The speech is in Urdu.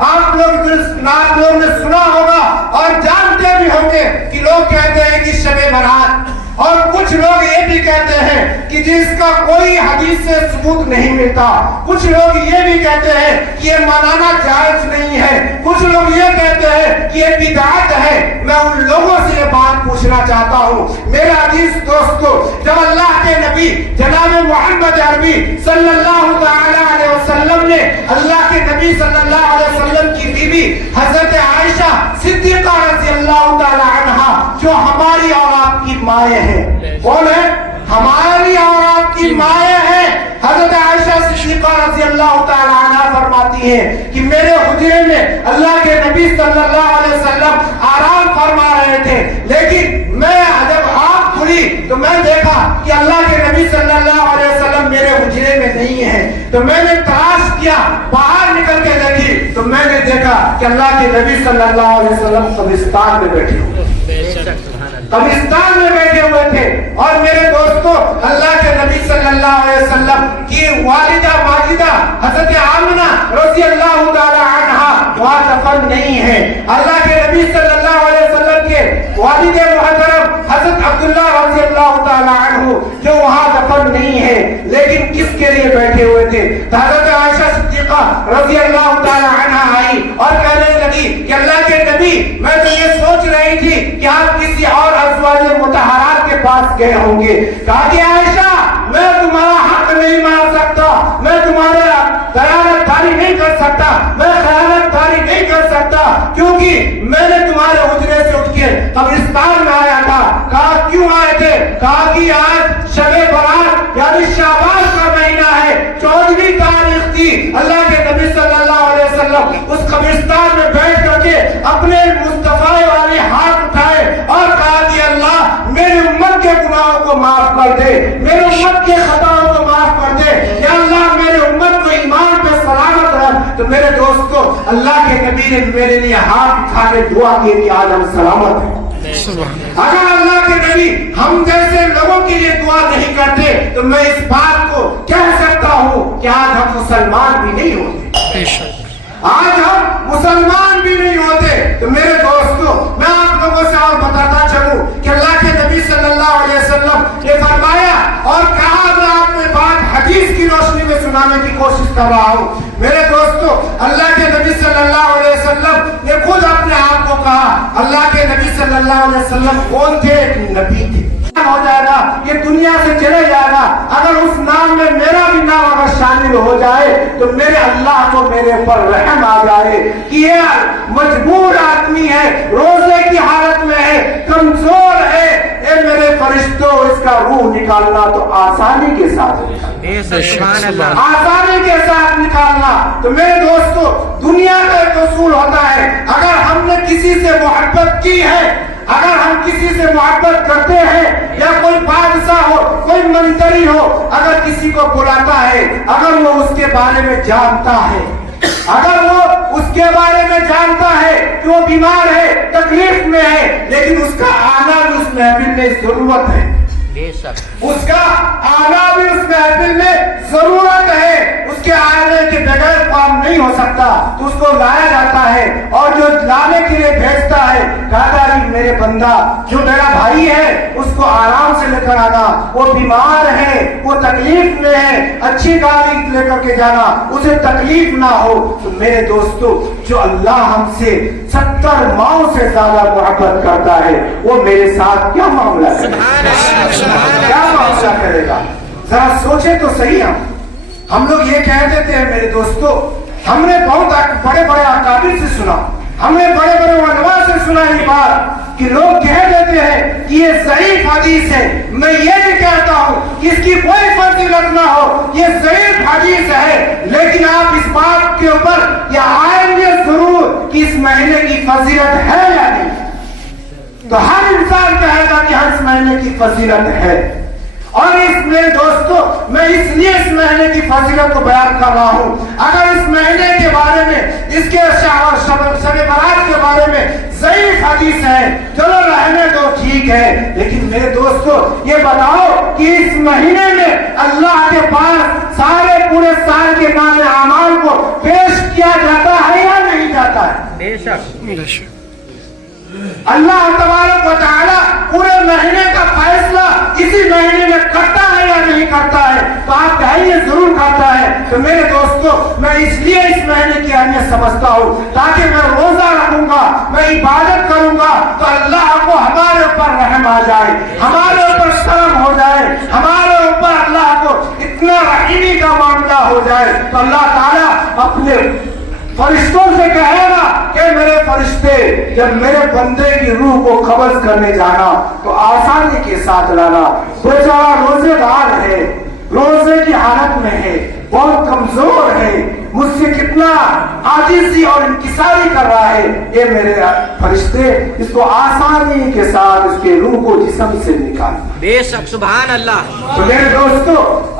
آپ لوگ نے سنا ہوگا اور جانتے بھی ہوں گے کہ لوگ کہتے ہیں کہ شب برات، اور کچھ لوگ یہ بھی کہتے ہیں کہ جس کا کوئی حدیث سے ثبوت نہیں ملتا، کچھ لوگ یہ بھی کہتے ہیں کہ یہ منانا جائز نہیں ہے، کچھ لوگ یہ کہتے ہیں کہ یہ بدعت ہے۔ میں ان لوگوں سے یہ بات پوچھنا چاہتا ہوں میرے عزیز دوستو، جب اللہ کے نبی جناب محمد عربی صلی اللہ تعالی علیہ وسلم نے اللہ کے نبی صلی اللہ علیہ وسلم کی بیوی حضرت عائشہ صدیقہ رضی اللہ تعالی عنہا جو ہماری اور آپ کی مائیں ہیں، کون ہے؟ ہماری اور آپ کی مائیں ہیں۔ حضرت عائشہ صدیقہ رضی اللہ تعالی عنہا فرماتی ہیں کہ میرے حجرے میں اللہ کے نبی صلی اللہ علیہ وسلم آرام فرما رہے تھے، لیکن میں جب آنکھ کھلی تو میں دیکھا کہ اللہ کے نبی صلی اللہ علیہ وسلم میرے حجرے میں نہیں ہے، تو میں نے تلاش کیا، باہر نکل کے دیکھی تو میں نے دیکھا کہ اللہ کے نبی صلی اللہ علیہ وسلم قبرستان میں بیٹھے ہوئے قبرستان میں بیٹھے ہوئے تھے۔ اور میرے دوستو، اللہ کے نبی صلی اللہ علیہ وسلم کی والدہ ماجدہ حضرت آمنہ رضی اللہ تعالی عنہا وہاں دفن نہیں ہے۔ اللہ کے نبی صلی اللہ علیہ وسلم کے والد محترم حضرت عبداللہ رضی اللہ تعالی عنہ جو وہاں دفن نہیں ہے، لیکن کس کے لیے بیٹھے ہوئے تھے؟ حضرت عائشہ صدیقہ رضی اللہ تعالی عنہا آئی اور کہنے لگی کہ اللہ کے نبی، میں تو یہ سوچ رہی تھی کہ آپ کسی اور ازواج مطہرات کے پاس گئے ہوں گے۔ کہا کہ عائشہ، میں تمہارا حق نہیں مار سکتا، میں تمہارا خیانت داری نہیں کر سکتا، میں خیانت داری نہیں کر سکتا، کیونکہ میں نے تمہارے حجرے سے اٹھ کے قبرستان میں آیا تھا۔ کہا کیوں آئے تھے؟ کہا کہ آج شب برات یعنی شعبان کا مہینہ ہے، 14ویں تاریخ تھی۔ اللہ کے نبی صلی اللہ علیہ وسلم اس قبرستان میں بیٹھ کر کے اپنے مصطفیٰ والے ہاتھ اٹھائے اور کہا کہ اللہ میری امت کے گناہوں کو معاف کر دے، میری امت کے خطاؤں کو معاف کر دے، یا اللہ میری امت کو ایمان پہ سلامت رکھ۔ تو میرے دوستو، اللہ کے نبی نے میرے لیے ہاتھ اٹھا کے دعا کی کہ آج ہم سلامت ہیں۔ اگر اللہ کے نبی ہم جیسے لوگوں کے لیے دعا نہیں کرتے تو میں اس بات کو کہہ سکتا ہوں کہ آج ہم مسلمان بھی نہیں ہوتے، آج ہم مسلمان بھی نہیں ہوتے۔ تو میرے دوستو، میں آپ لوگوں سے اور بتاتا چلوں کہ اللہ کے نبی صلی اللہ علیہ وسلم نے فرمایا اور کہا، میں آپ میں بات حدیث کی روشنی میں سنانے کی کوشش کر رہا ہوں۔ میرے دوستو، اللہ کے نبی صلی اللہ علیہ وسلم نے خود اپنے آپ کو کہا، اللہ کے نبی صلی اللہ علیہ وسلم کون تھے؟ ایک نبی تھے۔ ہو جائے گا، یہ دنیا سے چلے جائے گا، اگر اس نام میں میرا بھی نام اگر شامل ہو جائے تو میرے اللہ کو میرے پر رحم آ جائے کہ یہ مجبور آدمی ہے، روزے کی حالت میں ہے، کمزور ہے، اے میرے فرشتوں اس کا روح نکالنا تو آسانی کے ساتھ آسانی کے ساتھ نکالنا۔ تو میرے دوستو، دنیا کا ایک اصول ہوتا ہے، اگر ہم نے کسی سے محبت کی ہے، اگر ہم کسی سے محبت کرتے ہیں، یا کوئی بادشاہ ہو، کوئی منتری ہو، اگر کسی کو بلاتا ہے، اگر وہ اس کے بارے میں جانتا ہے، اگر وہ اس کے بارے میں جانتا ہے کہ وہ بیمار ہے، تکلیف میں ہے، لیکن اس کا آنا بھی اس محفل میں ضرورت ہے، اس کا آنا بھی اس محفل میں ضرورت ہے، اس کے آنے کے بغیر کام نہیں ہو سکتا، تو اس کو لایا جاتا ہے، اور جو لانے کے لیے بھیجتا ہے کہتا ہے میرے بندہ جو میرا بھائی ہے اس کو آرام سے لے کر آنا، وہ بیمار ہے، وہ تکلیف میں ہے، اچھی گاڑی لے کر کے جانا، اسے تکلیف نہ ہو۔ تو میرے دوستو، جو اللہ ہم سے 70 ماؤں سے زیادہ محبت کرتا ہے، وہ میرے ساتھ کیا معاملہ کرے گا؟ کیا معاملہ کرے گا؟ ذرا سوچے تو صحیح۔ ہم لوگ یہ کہہ دیتے ہیں میرے دوستو، ہم نے بہت بڑے بڑے اکابر سے سنا، ہم نے بڑے بڑے علماء سے سنا یہ بات کہ لوگ کہہ دیتے ہیں کہ یہ ضعیف حدیث ہے۔ میں یہ بھی کہتا ہوں کہ اس کی کوئی فضیلت نہ ہو، یہ ضعیف حدیث ہے، لیکن آپ اس بات کے اوپر یہ آئیں گے ضرور کہ اس مہینے کی فضیلت ہے یا نہیں۔ تو ہر انسان کہے گا کہ ہر اس مہینے کی فضیلت ہے، اور اس میں دوستو میں اس لیے اس مہینے کی فضیلت کو بیان کر رہا ہوں۔ اگر اس مہینے کے بارے میں، اس کے شب برات کے بارے میں ضعیف حدیث ہے، چلو رہنے دو، ٹھیک ہے، لیکن میرے دوستو یہ بتاؤ کہ اس مہینے میں اللہ کے پاس سارے پورے سال کے نام اعمال کو پیش کیا جاتا ہے یا نہیں بے شک اللہ تبارک و تعالی پورے مہینے کا فیصلہ اسی مہینے میں کرتا ہے یا نہیں کرتا ہے؟ تو آپ کہیے ضرور کرتا ہے۔ تو میرے دوستو، میں اس لیے اس مہینے کی اہمیت سمجھتا ہوں تاکہ میں روزہ رکھوں گا، میں عبادت کروں گا تو اللہ کو ہمارے اوپر رحم آ جائے، ہمارے اوپر شرم ہو جائے، ہمارے اوپر اللہ کو اتنا رحیمی کا معاملہ ہو جائے تو اللہ تعالیٰ اپنے فرشتوں سے کہے گا کہ میرے فرشتے جب میرے بندے کی روح کو قبض کرنے جانا تو آسانی کے ساتھ لانا، بیچارہ روزے دار ہے، روزے کی حالت میں ہے، بہت کمزور ہے، مجھ سے کتنا عاجزی اور انکساری کر رہا ہے، یہ میرے فرشتے اس کو آسانی کے ساتھ اس کے روح کو جسم سے نکال۔ بے شک، سبحان اللہ۔ تو میرے دوستو